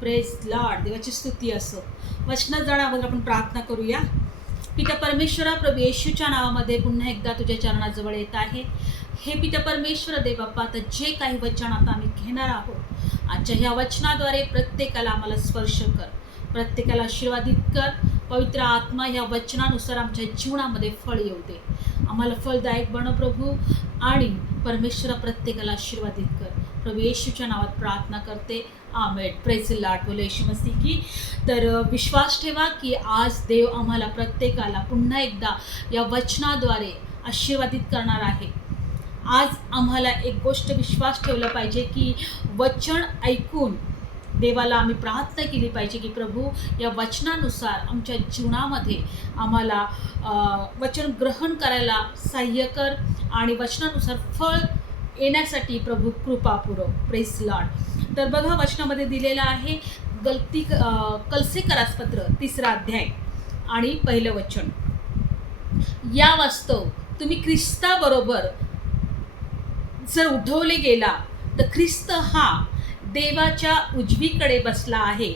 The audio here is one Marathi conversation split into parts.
प्रेस लॉर्ड देवाची स्तुती असो. वचनात जाण्यावर आपण प्रार्थना करूया. पिता परमेश्वरा प्रभू येशूच्या नावामध्ये पुन्हा एकदा तुझ्या चरणाजवळ येत आहे. हे पिता परमेश्वर दे बाप्पा आता जे काही वचन आता आम्ही घेणार आहोत आजच्या ह्या वचनाद्वारे प्रत्येकाला आम्हाला स्पर्श कर. प्रत्येकाला आशीर्वादित कर. पवित्र आत्मा या वचनानुसार आमच्या जीवनामध्ये फळ येऊ दे. आम्हाला फलदायक बन प्रभू आणि परमेश्वरा प्रत्येकाला आशीर्वादित कर. प्रभू येशूच्या नावात प्रार्थना करते. आमेट प्रेझ आठवले मसी मस्ती की. तर विश्वास ठेवा की आज देव आम्हाला प्रत्येकाला पुन्हा एकदा या वचनाद्वारे आशीर्वादित करणार आहे. आज आम्हाला एक गोष्ट विश्वास ठेवला पाहिजे की वचन ऐकून देवाला आम्ही प्रार्थना केली पाहिजे की प्रभू या वचनानुसार आमच्या जीवनामध्ये आम्हाला वचन ग्रहण करायला सहाय्य कर आणि वचनानुसार फळ येण्यासाठी प्रभू कृपा पुरव प्रेस लॉर्ड तर बघा वचनामध्ये दिलेलं आहे गलती कलसे करासपत्र तिसरा अध्याय आणि पहिलं वचन. या वास्तव तुम्ही ख्रिस्ताबरोबर जर उठवले गेला तर ख्रिस्त हा देवाच्या उजवीकडे बसला आहे.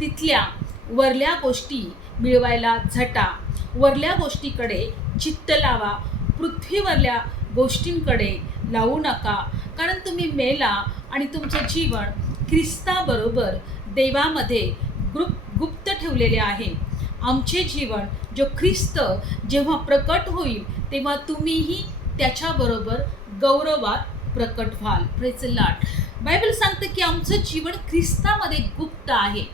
तिथल्या वरल्या गोष्टी मिळवायला झटा वरल्या गोष्टीकडे चित्त लावा पृथ्वीवरल्या गोष्टींकडे लावू नका. कारण तुम्ही मेला आणि तुमचं जीवन ख्रिस्ताबरोबर देवामध्ये ग्रुप गुप्त ठेवलेले आहे. आमचे जीवन जो ख्रिस्त जेव्हा प्रकट होईल तेव्हा तुम्हीही त्याच्याबरोबर गौरवात प्रकट व्हाल. प्रेचलाट बायबल सांगतं की आमचं जीवन ख्रिस्तामध्ये गुप्त आहे.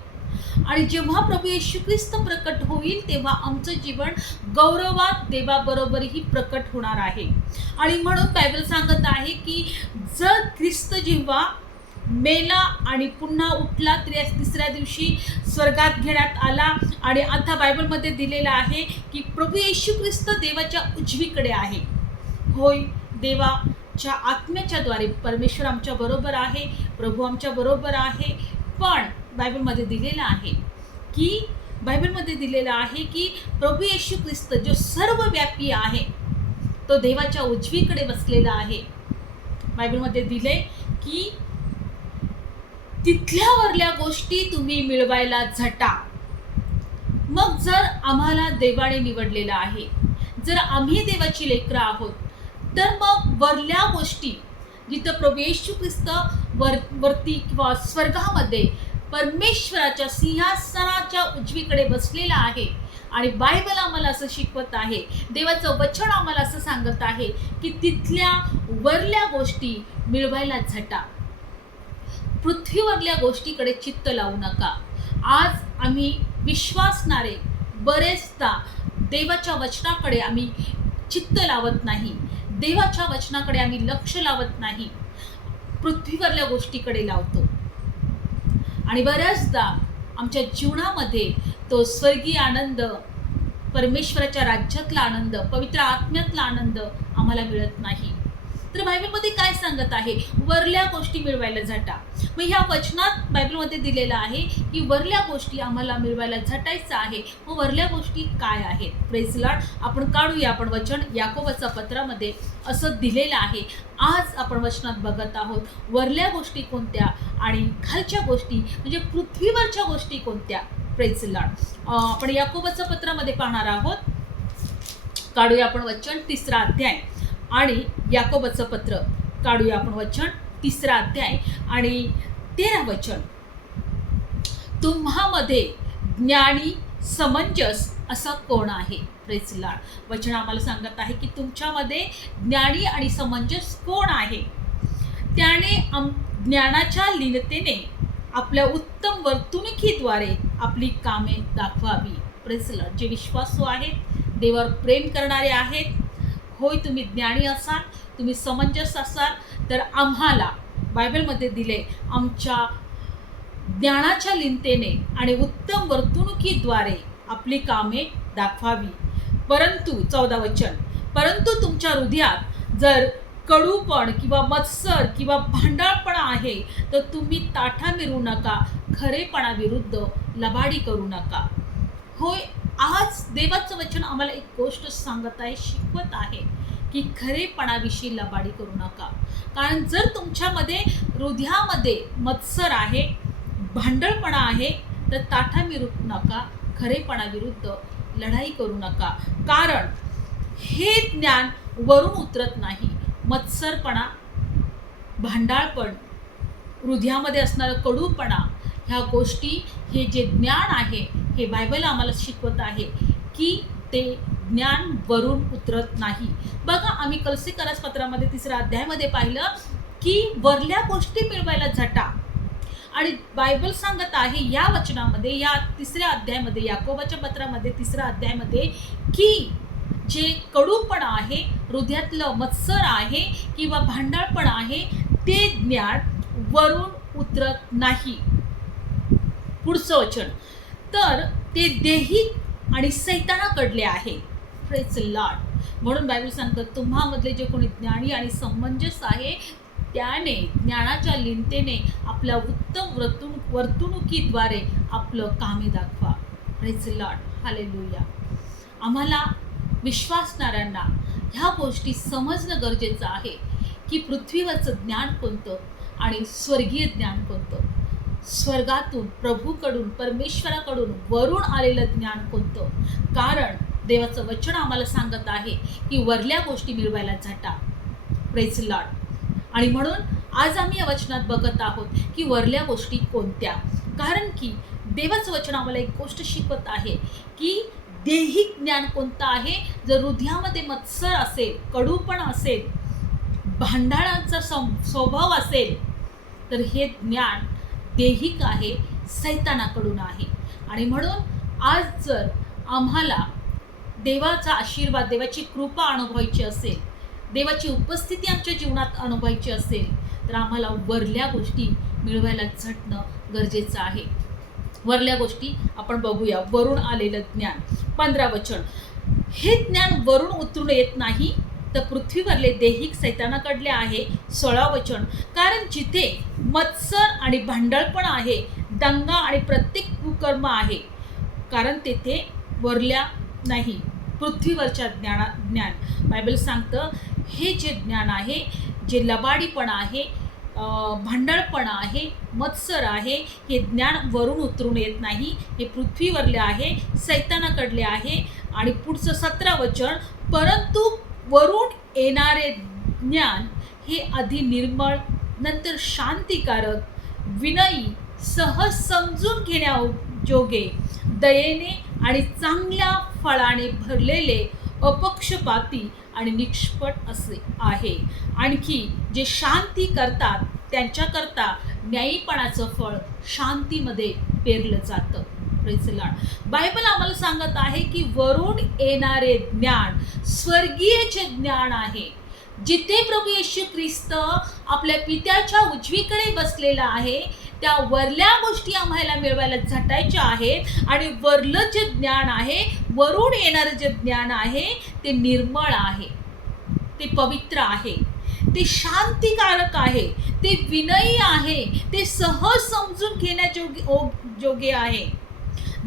आणि जेव्हा प्रभू येशू ख्रिस्त प्रकट होईल तेव्हा आमचं जीवन गौरवात देवाबरोबरही प्रकट होणार आहे. आणि म्हणून बायबल सांगत आहे की जर ख्रिस्त जेव्हा मेला आणि पुन्हा उठला त्र्या तिसऱ्या दिवशी स्वर्गात घेण्यात आला. आणि आता बायबलमध्ये दिलेलं आहे की प्रभू येशू ख्रिस्त देवाच्या उजवीकडे आहे. होय देवाच्या आत्म्याच्या द्वारे परमेश्वर आमच्या बरोबर आहे प्रभू आमच्या बरोबर आहे. पण बायबलमध्ये दिलेलं आहे की बायबलमध्ये दिलेलं आहे की प्रभू येशू ख्रिस्त जो सर्वव्यापी आहे तो देवाच्या उजवीकडे बसलेला आहे. बायबलमध्ये दिले की तिथल्या वरल्या गोष्टी तुम्ही मिळवायला झटा. मग जर आम्हाला देवाने निवडलेलं आहे जर आम्ही देवाची लेकरं आहोत तर मग वरल्या गोष्टी जिथं प्रभू येशू ख्रिस्त वर वरती किंवा स्वर्गामध्ये परमेश्वराच्या सिंहासनाच्या उजवीकडे बसलेला आहे. आणि बायबल आम्हाला असं शिकवत आहे. देवाचं वचन आम्हाला असं सांगत आहे की तिथल्या वरल्या गोष्टी मिळवायला झटा. पृथ्वीवरल्या गोष्टीकडे चित्त लावू नका. आज आम्ही विश्वासणारे बरेचदा देवाच्या वचनाकडे आम्ही चित्त लावत नाही. देवाच्या वचनाकडे आम्ही लक्ष लावत नाही. पृथ्वीवरल्या गोष्टीकडे लावतो. आणि बऱ्याचदा आमच्या जीवनामध्ये तो स्वर्गीय आनंद परमेश्वराच्या राज्यातला आनंद पवित्र आत्म्यातला आनंद आम्हाला मिळत नाही. तर बायबलमध्ये काय सांगत आहे? वरल्या गोष्टी मिळवायला झटा. मग ह्या वचनात बायबलमध्ये दिलेलं आहे की वरल्या गोष्टी आम्हाला मिळवायला झटायचं आहे. मग वरल्या गोष्टी काय आहेत? प्रेसलाड आपण काढूया आपण वचन. याकोबाच्या पत्रामध्ये असं दिलेलं आहे. आज आपण वचनात बघत आहोत वरल्या गोष्टी कोणत्या आणि खालच्या गोष्टी म्हणजे पृथ्वीवरच्या गोष्टी कोणत्या? प्रेसलाड आपण याकोबाच्या पत्रामध्ये पाहणार आहोत. काढूया आपण वचन तिसरा अध्याय. आणि याकोबाचं पत्र काढूया आपण वचन तिसरा अध्याय आणि तेरा वचन. तुम्हामध्ये ज्ञानी समंजस असं कोण आहे? प्रेचला वचन आम्हाला सांगत आहे की तुमच्यामध्ये ज्ञानी आणि समंजस कोण आहे? त्याने आम ज्ञानाच्या लीनतेने आपल्या उत्तम वर्तणुकीद्वारे आपली कामे दाखवावी. प्रेसला जे विश्वासू आहेत देवावर प्रेम करणारे आहेत होय तुम्ही ज्ञानी असाल तुम्ही समंजस असाल तर आम्हाला बायबलमध्ये दिले आमच्या ज्ञानाच्या लिंतेने आणि उत्तम वर्तणुकीद्वारे आपली कामे दाखवावी. परंतु चौदा वचन परंतु तुमच्या हृदयात जर कडूपण किंवा मत्सर किंवा भांडाळपणा आहे तर तुम्ही ताठा मिरू नका खरेपणाविरुद्ध लबाडी करू नका. होय आज देवाचं वचन आम्हाला एक गोष्ट सांगत आहे शिकवत आहे की खरेपणाविषयी लबाडी करू नका. कारण जर तुमच्यामध्ये हृदयामध्ये मत्सर आहे भांडळपणा आहे तर ताठा नका खरेपणाविरुद्ध लढाई करू नका. कारण हे ज्ञान वरून उतरत नाही. मत्सरपणा भांडाळपण हृदयामध्ये असणारा कडूपणा ह्या गोष्टी हे जे ज्ञान आहे हे बायबल आम्हाला शिकवत आहे की ते ज्ञान वरून उतरत नाही. बघा आम्ही कलसी पत्रामध्ये तिसऱ्या अध्यायामध्ये पाहिलं की वरल्या गोष्टी मिळवायला झटा. आणि बायबल सांगत आहे या वचनामध्ये या तिसऱ्या अध्यायामध्ये याकोबाच्या पत्रामध्ये तिसऱ्या अध्यायामध्ये की जे कडूपण आहे हृदयातलं मत्सर आहे किंवा भांडळपण आहे ते ज्ञान वरून उतरत नाही. पुढचं वचन. तर ते देही आणि सैतानाकडले आहे. फ्रेच लाट म्हणून बायबल सांगतं तुम्हामधले जे कोणी ज्ञानी आणि समंजस आहे त्याने ज्ञानाच्या लिंतेने आपल्या उत्तम वर्तुण वर्तणुकीद्वारे आपलं कामे दाखवा. फ्रेच लॉर्ड हालेलुया आम्हाला विश्वासणाऱ्यांना ह्या गोष्टी समजणं गरजेचं आहे की पृथ्वीवरचं ज्ञान कोणतं आणि स्वर्गीय ज्ञान कोणतं? स्वर्गातून प्रभूकडून परमेश्वराकडून वरून आलेलं ज्ञान कोणतं? कारण देवाचं वचन आम्हाला सांगत आहे की वरल्या गोष्टी मिळवायला झटा. प्रेज लॉर्ड आणि म्हणून आज आम्ही या वचनात बघत आहोत की वरल्या गोष्टी कोणत्या? कारण की देवाचं वचन आम्हाला एक गोष्ट शिकवत आहे की देहिक ज्ञान कोणतं आहे? जर हृदयामध्ये मत्सर असेल कडूपण असेल भांडाळांचा सं स्वभाव असेल तर हे ज्ञान देहिक आहे सैतानाकडून आहे. आणि म्हणून आज जर आम्हाला देवाचा आशीर्वाद देवाची कृपा अनुभवायची असेल देवाची उपस्थिती आमच्या जीवनात अनुभवायची असेल तर आम्हाला वरल्या गोष्टी मिळवायला झटणं गरजेचं आहे. वरल्या गोष्टी आपण बघूया. वरून आलेलं ज्ञान. पंधरा वचन. हे ज्ञान वरून उतरून येत नाही पृथ्वीवरले देहिक सैतानाकडले आहे सोळा वचन. कारण जिथे मत्सर आणि भांडळपण आहे दंगा आणि प्रत्येक कुकर्म आहे. कारण तेथे वरल्या नाही पृथ्वीवरच्या ज्ञाना ज्ञान. बायबल सांगतं हे जे ज्ञान आहे जे लबाडीपणा आहे भांडळपणा आहे मत्सर आहे हे ज्ञान वरून उतरून येत नाही. हे पृथ्वीवरले आहे सैतानाकडले आहे आणि पुढचं सतरा वचन परंतु वरून येणारे ज्ञान हे आधी निर्मळ नंतर शांतिकारक विनयी सहज समजून घेण्याजोगे दयेने आणि चांगल्या फळाने भरलेले अपक्षपाती आणि निष्पट असे आहे. आणखी जे शांती करतात त्यांच्याकरता न्यायीपणाचं फळ शांतीमध्ये पेरलं जातं. बायबल आम्हाला सांगत आहे की वरून येणारे ज्ञान स्वर्गीय जे ज्ञान आहे जिथे प्रभू येशू ख्रिस्त आपल्या पित्याच्या उजवीकडे बसलेला आहे त्या वरल्या गोष्टी आम्हाला मिळवायला झटायच्या आहेत आणि वरलं जे ज्ञान आहे वरून येणारं जे ज्ञान आहे ते निर्मळ आहे. ते पवित्र आहे. ते शांतिकारक आहे. ते विनयी आहे. ते सहज समजून घेण्याजोगे जोगे आहे.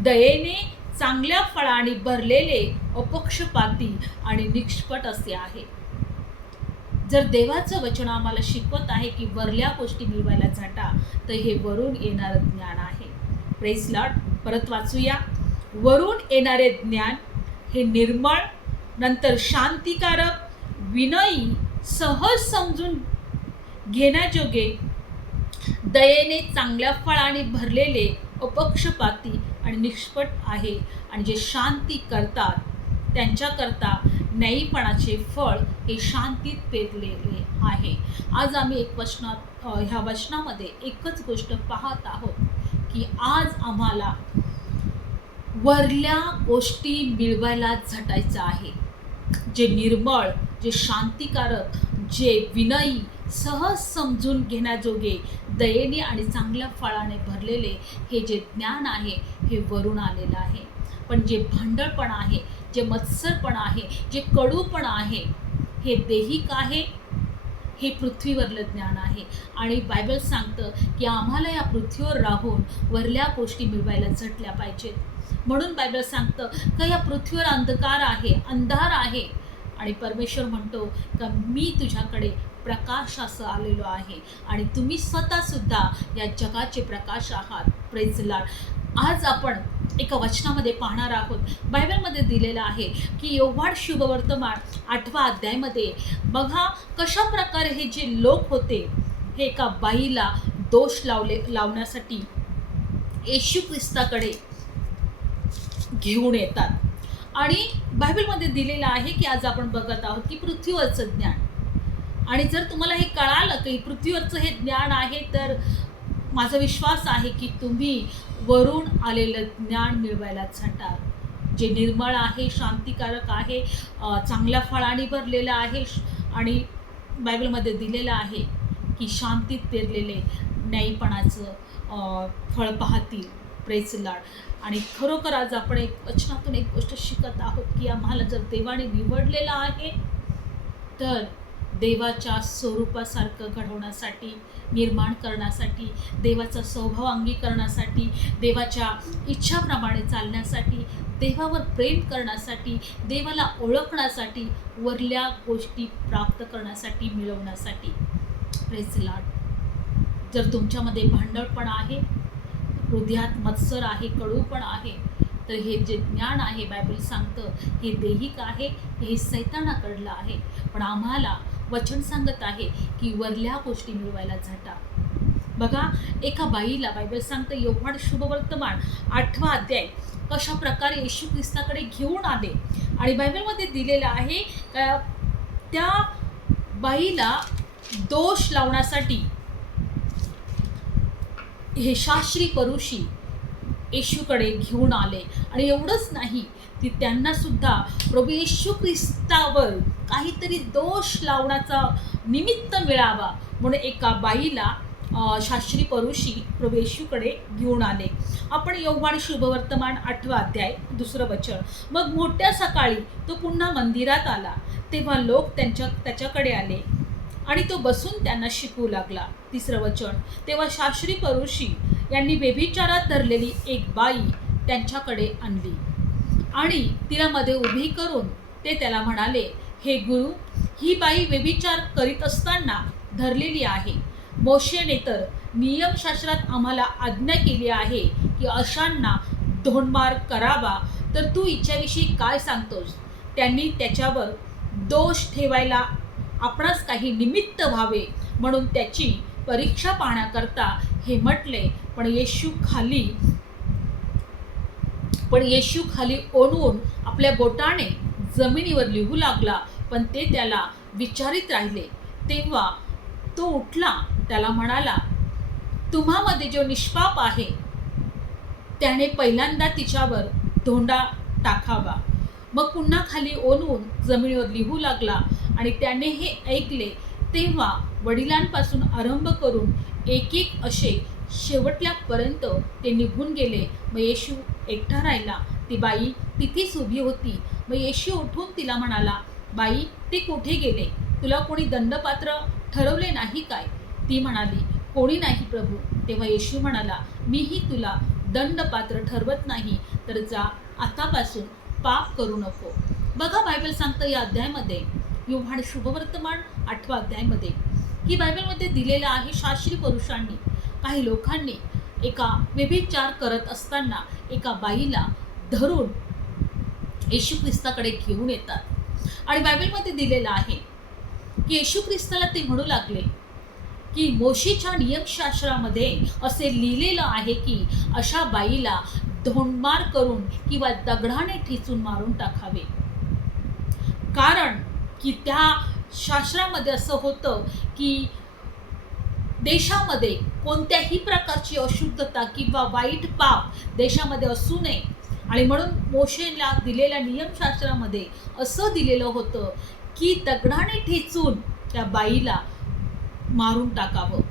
दयेने चांगल्या फळाने भरलेले अपक्षपाती आणि निष्पट असे आहे. जर देवाचं वचन आम्हाला शिकवत आहे की वरल्या गोष्टी मिळवायला झाटा तर हे वरून येणारं ज्ञान आहे. प्रेस लॉट परत वाचूया. वरून येणारे ज्ञान हे निर्मळ नंतर शांतिकारक विनयी सहज समजून घेण्याजोगे दयेने चांगल्या फळाने भरलेले अपक्षपाती आणि निष्पट आहे आणि जे शांती करतात त्यांच्याकरता न्यायीपणाचे फळ हे शांतीत पेरलेले आहे. आज आम्ही एक वचनात ह्या वचनामध्ये एकच गोष्ट पाहत आहोत की आज आम्हाला वरल्या गोष्टी मिळवायला झटायचं आहे. जे निर्मळ जे शांतिकारक जे विनयी सहज समजून घेण्याजोगे दयेने आणि चांगल्या फळाने भरलेले हे जे ज्ञान आहे हे वरून आलेलं आहे. पण जे भांडळपण आहे जे मत्सरपण आहे जे कडूपण आहे हे देहिक आहे हे पृथ्वीवरलं ज्ञान आहे. आणि बायबल सांगतं की आम्हाला या पृथ्वीवर राहून वरल्या गोष्टी मिळवायला झटल्या पाहिजेत. म्हणून बायबल सांगतं का या पृथ्वीवर अंधकार आहे अंधार आहे. आणि परमेश्वर म्हणतो का मी तुझ्याकडे प्रकाश असं आलेलो आहे. आणि तुम्ही स्वतःसुद्धा या जगाचे प्रकाश आहात. प्रेजला आज आपण एका वचनामध्ये पाहणार आहोत. बायबलमध्ये दिलेलं आहे की एवढ शुभवर्तमान आठवा अध्यायमध्ये बघा कशा प्रकारे हे जे लोक होते हे एका बाईला दोष लावले लावण्यासाठी येशू ख्रिस्ताकडे घेऊन येतात. आणि बायबलमध्ये दिलेलं आहे की आज आपण बघत आहोत की पृथ्वीवरचं ज्ञान आणि जर तुम्हाला हे कळालं की पृथ्वीवरचं हे ज्ञान आहे तर माझा विश्वास आहे की तुम्ही वरून आलेलं ज्ञान मिळवायला झटाल जे निर्मळ आहे शांतिकारक आहे चांगल्या फळाने भरलेलं आहे श- आणि बायबलमध्ये दिलेलं आहे की शांतीत पेरलेले न्यायीपणाचं फळ पाहतील प्रेसलाड आणि खरोखर आज आपण एक वचनातून एक गोष्ट शिकत आहोत की आम्हाला जर देवाने निवडलेलं आहे तर देवाच्या स्वरूपासारखं घडवण्यासाठी निर्माण करण्यासाठी देवाचा स्वभाव अंगीकरणासाठी देवाच्या इच्छाप्रमाणे चालण्यासाठी देवावर प्रेम करण्यासाठी देवाला ओळखण्यासाठी वरल्या गोष्टी प्राप्त करण्यासाठी मिळवण्यासाठी. लाड जर तुमच्यामध्ये भांडळपणा आहे हृदयात मत्सर आहे कडूपण आहे तर हे जे ज्ञान आहे बायबल सांगतं हे देहिक आहे हे सैतानाकडलं आहे. पण आम्हाला वचन सांगत आहे की वरल्या गोष्टी मिळवायला झाटा बघा एका बाईला बायबल सांगतं योहाड शुभवर्तमान आठवा अध्याय. कशा प्रकारे येशू ख्रिस्ताकडे घेऊन आले. आणि बायबलमध्ये दिलेलं आहे का त्या बाईला दोष लावण्यासाठी हे शास्त्री परुषी येशूकडे घेऊन आले. आणि एवढंच नाही ती त्यांना सुद्धा प्रभू येशू ख्रिस्तावर काहीतरी दोष लावण्याचा निमित्त मिळावा म्हणून एका बाईला शास्त्री परुषी प्रवेशूकडे घेऊन आले. आपण यौवान शुभवर्तमान आठवा अध्याय दुसरं वचन. मग मोठ्या सकाळी तो पुन्हा मंदिरात आला. तेव्हा लोक त्यांच्या त्याच्याकडे आले आणि तो बसून त्यांना शिकू लागला. तिसरं वचन. तेव्हा शास्त्री परुषी यांनी बेभिचारात धरलेली एक बाई त्यांच्याकडे आणली. आणि तिला मध्ये उभी करून ते त्याला म्हणाले हे गुरु ही बाई व्यभिचार करीत असताना धरलेली आहे. मोशेने तर नियमशास्त्रात आम्हाला आज्ञा केली आहे की अशांना धोंडमार करावा. तर तू हिच्याविषयी काय सांगतोस त्यांनी त्याच्यावर दोष ठेवायला आपणास काही निमित्त व्हावे म्हणून त्याची परीक्षा पाहण्याकरता हे म्हटले. पण येशू खाली पण येशू खाली ओढून आपल्या बोटाने जमिनीवर लिहू लागला पण ते त्याला विचारित राहिले. तेव्हा तो उठला त्याला म्हणाला तुम्हामध्ये जो निष्पाप आहे त्याने पहिल्यांदा तिच्यावर धोंडा टाकावा. मग पुन्हा खाली ओनवून जमिनीवर लिहू लागला आणि त्याने हे ऐकले. तेव्हा वडिलांपासून आरंभ करून एक एक असे शेवटल्यापर्यंत ते निघून गेले. मग येशू एकटा राहिला. ती बाई तिथेच उभी होती. मग येशू उठून तिला म्हणाला बाई ते कुठे गेले? तुला कोणी दंडपात्र ठरवले नाही काय? ती म्हणाली कोणी नाही प्रभू. तेव्हा येशू म्हणाला मीही तुला दंडपात्र ठरवत नाही तर जा आतापासून पाप करू नको. बघा बायबल सांगतं या अध्यायामध्ये युव्हाड शुभवर्तमान आठवा अध्यायामध्ये. ही बायबलमध्ये दिलेलं आहे शास्त्री पुरुषांनी. काही लोकांनी एका व्यभिचार करत असताना एका बाईला धरून येशू ख्रिस्ताकडे घेऊन येतात. आणि बायबलमध्ये दिलेलं आहे की येशू ख्रिस्ताला ते म्हणू लागले की मोशीच्या नियमशास्त्रामध्ये असे लिहिलेलं आहे की अशा बाईला धोंडमार करून किंवा दगडाने ठेचून मारून टाकावे. कारण की त्या शास्त्रामध्ये असं होतं की देशामध्ये कोणत्याही प्रकारची अशुद्धता किंवा वाईट पाप देशामध्ये असू नये. आणि म्हणून मोशेला दिलेल्या नियमशास्त्रामध्ये असं दिलेलं होतं की दगडाने ठेचून त्या बाईला मारून टाकावं.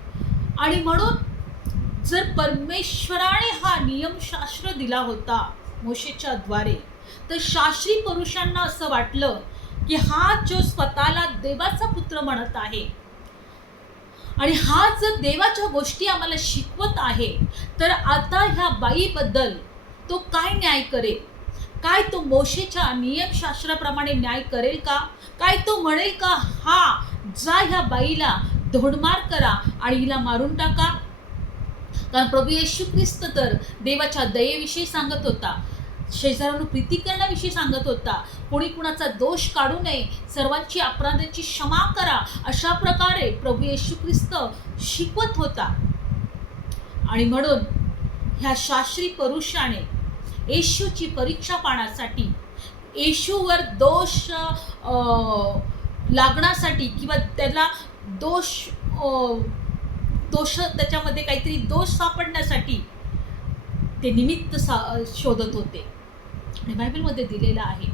आणि म्हणून जर परमेश्वराने हा नियमशास्त्र दिला होता मोशेच्या द्वारे तर शास्त्री पुरुषांना असं वाटलं की हा जो स्वतःला देवाचा पुत्र म्हणत आहे आणि हा जर देवाच्या गोष्टी आम्हाला शिकवत आहे तर आता ह्या बाईबद्दल तो काय न्याय करेल? काय तो मोशेच्या नियमशास्त्राप्रमाणे न्याय करेल का? काय तो म्हणेल का हा जा ह्या बाईला धोडमार करा आणि हिला मारून टाका. कारण प्रभू येशू ख्रिस्त तर देवाच्या दयेविषयी सांगत होता. शेजारानं प्रीती करण्याविषयी सांगत होता कोणी कुणाचा दोष काढू नये सर्वांची अपराधाची क्षमा करा अशा प्रकारे प्रभू येशू ख्रिस्त शिकवत होता. आणि म्हणून ह्या शास्त्री पुरुषाने येशूची परीक्षा पाहण्यासाठी येशूवर दोष लागण्यासाठी किंवा त्याला दोष दोष त्याच्यामध्ये काहीतरी दोष सापडण्यासाठी ते निमित्त सा शोधत होते. बायबलमध्ये दिलेलं आहे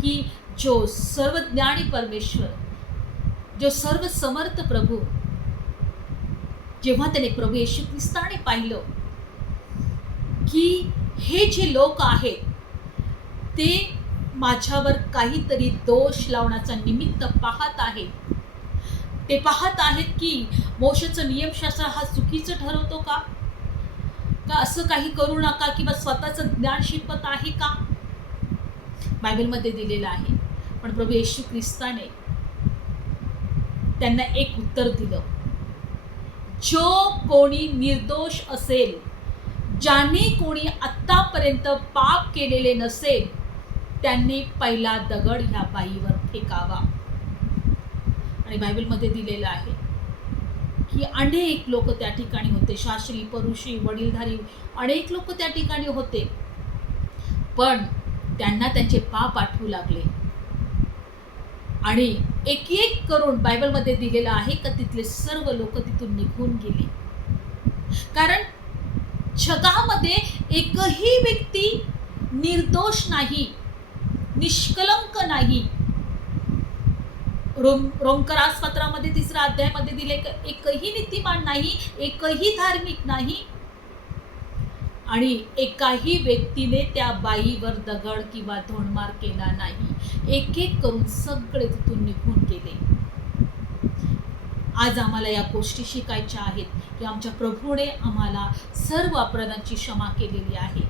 की जो सर्वज्ञानी परमेश्वर जो सर्व समर्थ प्रभू जेव्हा त्याने प्रभू येशू ख्रिस्ताने पाहिलं की हे जे लोक आहेत ते माझ्यावर काहीतरी दोष लावण्याचा निमित्त पाहत आहेत. ते पाहत आहेत की मोशचं नियमशास्त्र हा चुकीचं ठरवतो का? का असं काही करू नका किंवा स्वतःचं ज्ञान शिकवत आहे का? बायबलमध्ये दिलेलं आहे. पण प्रभू येशू ख्रिस्ताने त्यांना एक उत्तर दिलं. जो कोणी निर्दोष असेल ज्याने कोणी आत्तापर्यंत पाप केलेले नसेल त्यांनी पहिला दगड ह्या बाईवर फेकावा. आणि बायबलमध्ये दिलेलं आहे की अनेक लोक त्या ठिकाणी होते. शास्त्री परुषी वडीलधारी अनेक लोक त्या ठिकाणी होते. पण त्यांना त्यांचे पाप आठवू लागले. आणि एक एक करून बायबलमध्ये दिलेलं आहे का तिथले सर्व लोक तिथून निघून गेले. कारण जगामध्ये एकही व्यक्ती निर्दोष नाही निष्कलंक नाही. रोम रोमकरास पत्रामध्ये तिसऱ्या अध्यायामध्ये दिले एकही नीतिमान नाही एकही धार्मिक नाही आणि एकाही व्यक्तीने त्या बाईवर दगड किंवा धोंडमार केला नाही. एक एक करून सगळे तिथून निघून गेले. आज आम्हाला या गोष्टी शिकायच्या आहेत. की आमच्या प्रभूने आम्हाला सर्व अपराधांची क्षमा केलेली आहे.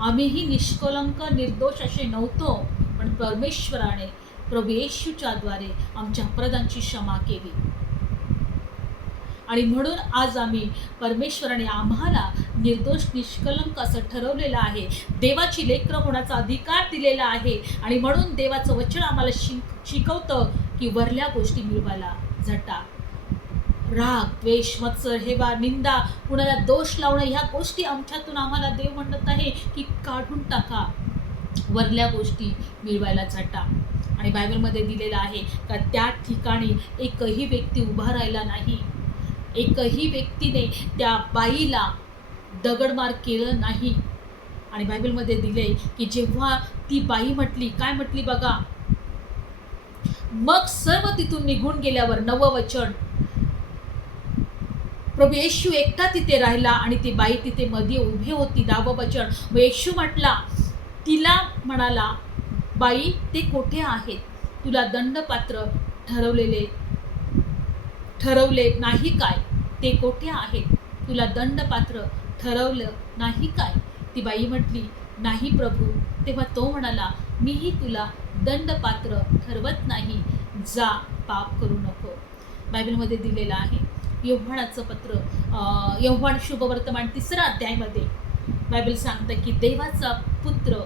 आम्हीही निष्कलंक निर्दोष असे नव्हतो पण परमेश्वराने प्रभू येशूच्याद्वारे आमच्या अपराधांची क्षमा केली. आणि म्हणून आज आम्ही परमेश्वराने आम्हाला निर्दोष निष्कलंक असं ठरवलेलं आहे. देवाची लेकरं होण्याचा अधिकार दिलेला आहे. आणि म्हणून देवाचं वचन आम्हाला शिक शिकवतं की वरल्या गोष्टी मिळवायला झटा. राग द्वेष मत्सर हेवा निंदा कुणाला दोष लावणं ह्या गोष्टी आमच्यातून आम्हाला देव म्हणत आहे की काढून टाका. वरल्या गोष्टी मिळवायला झटा. आणि बायबलमध्ये दिलेलं आहे का त्या ठिकाणी एकही व्यक्ती उभा राहिला नाही. एकही व्यक्तीने त्या बाईला दगडमार केलं नाही. आणि बायबलमध्ये दिले की जेव्हा ती बाई म्हटली काय म्हटली बघा? मग सर्व तिथून निघून गेल्यावर नववचन. प्रभू येशू एकटा तिथे राहिला आणि ती बाई तिथे मध्ये उभी होती. दहावं वचन. मग येशू म्हटला तिला म्हणाला बाई ते कोठे आहेत? तुला दंडपात्र ठरवलेले ठरवले नाही काय? ते कोठे आहेत? तुला दंडपात्र ठरवलं नाही काय? ती बाई म्हटली नाही प्रभू. तेव्हा तो म्हणाला मीही तुला दंडपात्र ठरवत नाही. जा पाप करू नको. बायबलमध्ये दिलेलं आहे. यव्हाणाचं पत्र यव्हाण शुभवर्तमान तिसरा अध्यायमध्ये बायबल सांगतं की देवाचा पुत्र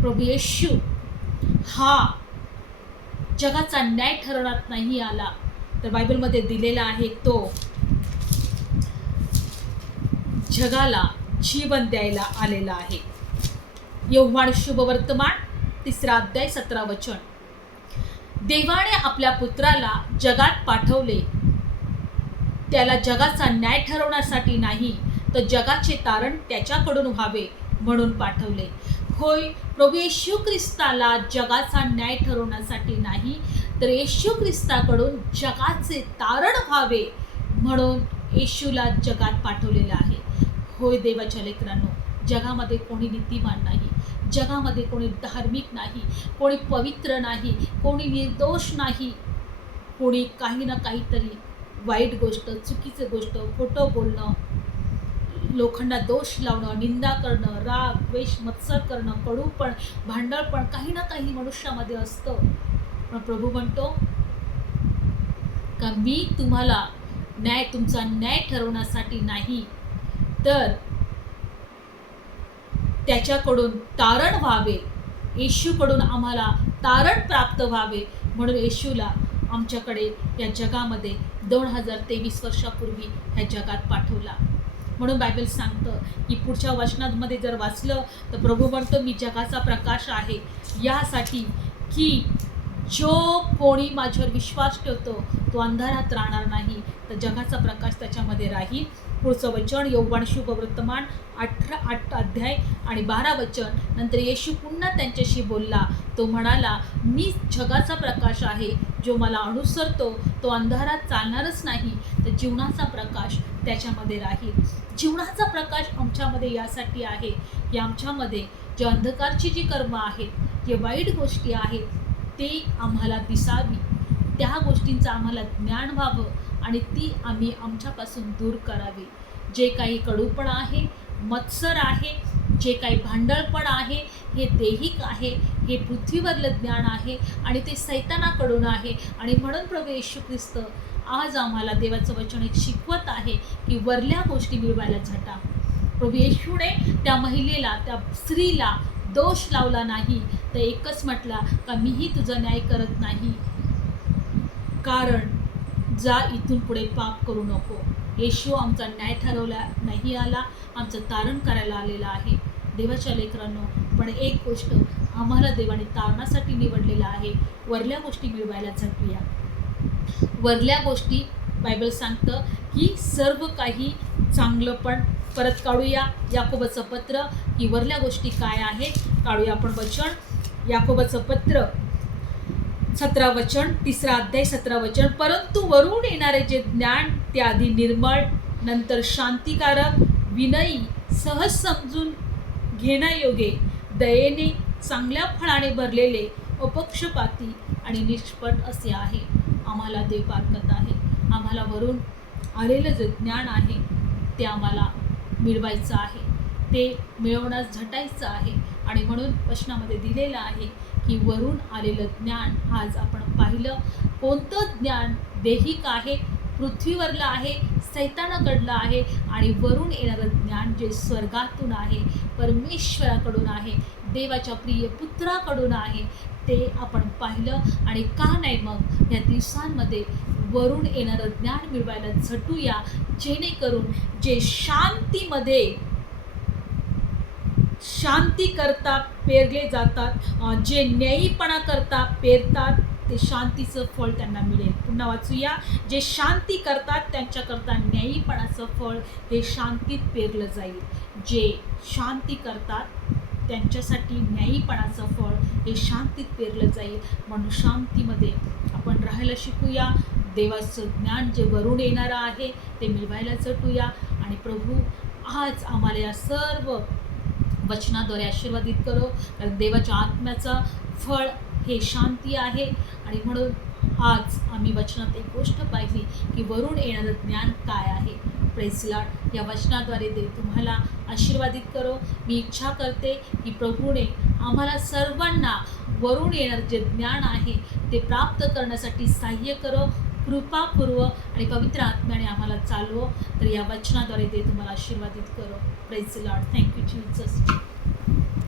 प्रभू येशू हा जगाचा न्याय ठरवण्यात नाही आला. तर बायबलमध्ये दिलेला आहे तो जगाला जीवन द्यायला आलेला आहे. यव्हाण शुभवर्तमान तिसरा अध्याय सतरा वचन. देवाने आपल्या पुत्राला जगात पाठवले. त्याला जगाचा न्याय ठरवण्यासाठी नाही तर जगाचे तारण त्याच्याकडून व्हावे म्हणून पाठवले. होय प्रभू येशू ख्रिस्ताला जगाचा न्याय ठरवण्यासाठी नाही तर येशू ख्रिस्ताकडून जगाचे तारण व्हावे म्हणून येशूला जगात पाठवलेलं आहे. होय देवाच्या लेकरांनो जगामध्ये कोणी नीतिमान नाही जगामध्ये कोणी धार्मिक नाही कोणी पवित्र नाही कोणी निर्दोष नाही कोणी काही ना काहीतरी वाईट गोष्ट चुकीचं गोष्ट खोटं बोलणं लोखंडा दोष लावणं निंदा करणं राग द्वेष मत्सर करणं कडूपण भांडळपण काही ना काही मनुष्यामध्ये असतं. पण प्रभू म्हणतो. का मी तुम्हाला न्याय तुमचा न्याय ठरवण्यासाठी नाही तर त्याच्याकडून तारण व्हावे. येशूकडून आम्हाला तारण प्राप्त व्हावे. म्हणून येशूला आमच्याकडे या जगामध्ये दोन हजार तेवीस वर्षापूर्वी ह्या जगात पाठवला. म्हणून बायबल सांगतं की पुढच्या वचनांमध्ये जर वाचलं तर प्रभू म्हणतो मी जगाचा प्रकाश आहे. यासाठी की जो कोणी माझ्यावर विश्वास ठेवतो तो अंधारात राहणार नाही. तर जगाचा प्रकाश त्याच्यामध्ये राहील. पुढचं वचन यौवन शुभ वर्तमान अठरा आठ अध्याय आणि बारा वचन. नंतर येशू पुन्हा त्यांच्याशी बोलला. तो म्हणाला मी जगाचा प्रकाश आहे जो मला अनुसरतो तो अंधारात चालणारच नाही. तर जीवनाचा प्रकाश त्याच्यामध्ये राहील. जीवनाचा प्रकाश आमच्यामध्ये यासाठी आहे. की आमच्यामध्ये जे अंधकारची जी कर्म आहेत जे वाईट गोष्टी आहेत ते आम्हाला दिसावी. त्या गोष्टींचं आम्हाला ज्ञान व्हावं आणि ती आम्ही आमच्यापासून दूर करावी. जे काही कडूपण आहे मत्सर आहे जे काही भांडळपण आहे हे देहिक आहे हे पृथ्वीवरलं ज्ञान आहे आणि ते सैतानाकडून आहे. आणि म्हणून प्रभू येशू ख्रिस्त आज आम्हाला देवाचं वचन एक शिकवत आहे की वरल्या गोष्टी मिळवायला झटा. प्रभू येशूने त्या महिलेला त्या स्त्रीला दोष लावला नाही तर एकच म्हटला का मीही तुझा न्याय करत नाही. कारण जा इथून पुढे पाप करू नको. येशू आमचा न्याय ठरवला नाही आला आमचं तारण करायला आलेला आहे. देवाच्या लेकरांनो पण एक गोष्ट आम्हाला देवाने तारणासाठी निवडलेला आहे. वरल्या गोष्टी मिळवायला झटूया. वरल्या गोष्टी बायबल सांगतं की सर्व काही चांगलं पण परत काढूया. याकोबाचं पत्र की वरल्या गोष्टी काय आहे काढूया आपण वचन. याकोबाचं पत्र सतरा वचन तिसरा अध्याय सतरा वचन. परंतु वरून येणारे जे ज्ञान ते आधी निर्मळ नंतर शांतिकारक विनयी सहज समजून घेण्यायोगे दयेने चांगल्या फळाने भरलेले अपक्षपाती आणि निष्पट असे आहे. आम्हाला देव पारखत आहे. आम्हाला वरून आलेलं जे ज्ञान आहे ते आम्हाला मिळवायचं आहे. ते मिळवण्यास झटायचं आहे आणि म्हणून प्रश्नामध्ये दिलेलं आहे की वरून आलेलं ज्ञान आज आपण पाहिलं कोणतं ज्ञान देहिक आहे पृथ्वीवरलं आहे सैतानाकडलं आहे आणि वरून येणारं ज्ञान जे स्वर्गातून आहे परमेश्वराकडून आहे देवाच्या प्रिय पुत्राकडून आहे ते आपण पाहिलं आणि का नाही मग या दिवसांमध्ये वरून येणारं ज्ञान मिळवायला झटूया जेणेकरून जे शांतीमध्ये शांती करता पेरले जातात जे न्यायीपणा करता पेरतात ते शांतीचं फळ त्यांना मिळेल. पुन्हा वाचूया. जे शांती करतात त्यांच्याकरता न्यायीपणाचं फळ हे शांतीत पेरलं जाईल. जे शांती करतात त्यांच्यासाठी न्यायीपणाचं फळ हे शांतीत पेरलं जाईल. म्हणून शांतीमध्ये आपण राहायला शिकूया. देवाचं ज्ञान जे वरून येणारं आहे ते मिळवायला चटूया आणि प्रभू आज आम्हाला या सर्व वचनाद्वारे आशीर्वादित करो. कारण देवाच्या आत्म्याचं फळ हे शांती आहे. आणि म्हणून आज आम्ही वचनात एक गोष्ट पाहिली की वरून येणारं ज्ञान काय आहे? प्रेसलाड या वचनाद्वारे देव तुम्हाला आशीर्वादित करो. मी इच्छा करते की प्रभूने आम्हाला सर्वांना वरून येणारं जे ज्ञान आहे ते प्राप्त करण्यासाठी सहाय्य करो. कृपापूर्व आणि पवित्र आत्म्याने आम्हाला चालवो. तर या वचनाद्वारे ते तुम्हाला आशीर्वादित करो. Press Lord thank you Jesus